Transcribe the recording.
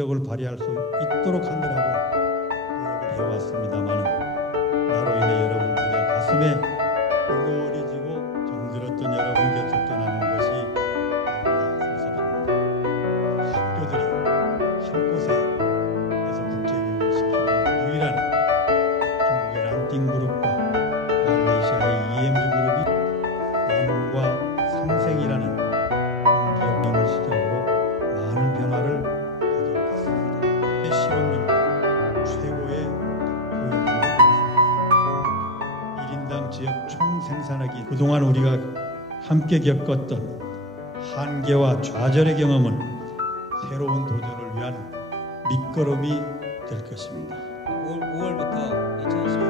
력을 발휘할 수 있도록 하느라고 노력을 해왔습니다만 나로 인해 여러분들의 가슴에 무거워지고 정들었던 여러분 곁을 떠나는 것이 너무나 섭섭합니다. 학교들이 한 곳에 가져왔습니다. 실업률 최고의 교육을 1인당 지역 총생산하기 그동안 우리가 함께 겪었던 한계와 좌절의 경험은 새로운 도전을 위한 밑거름이 될 것입니다. 5월, 5월부터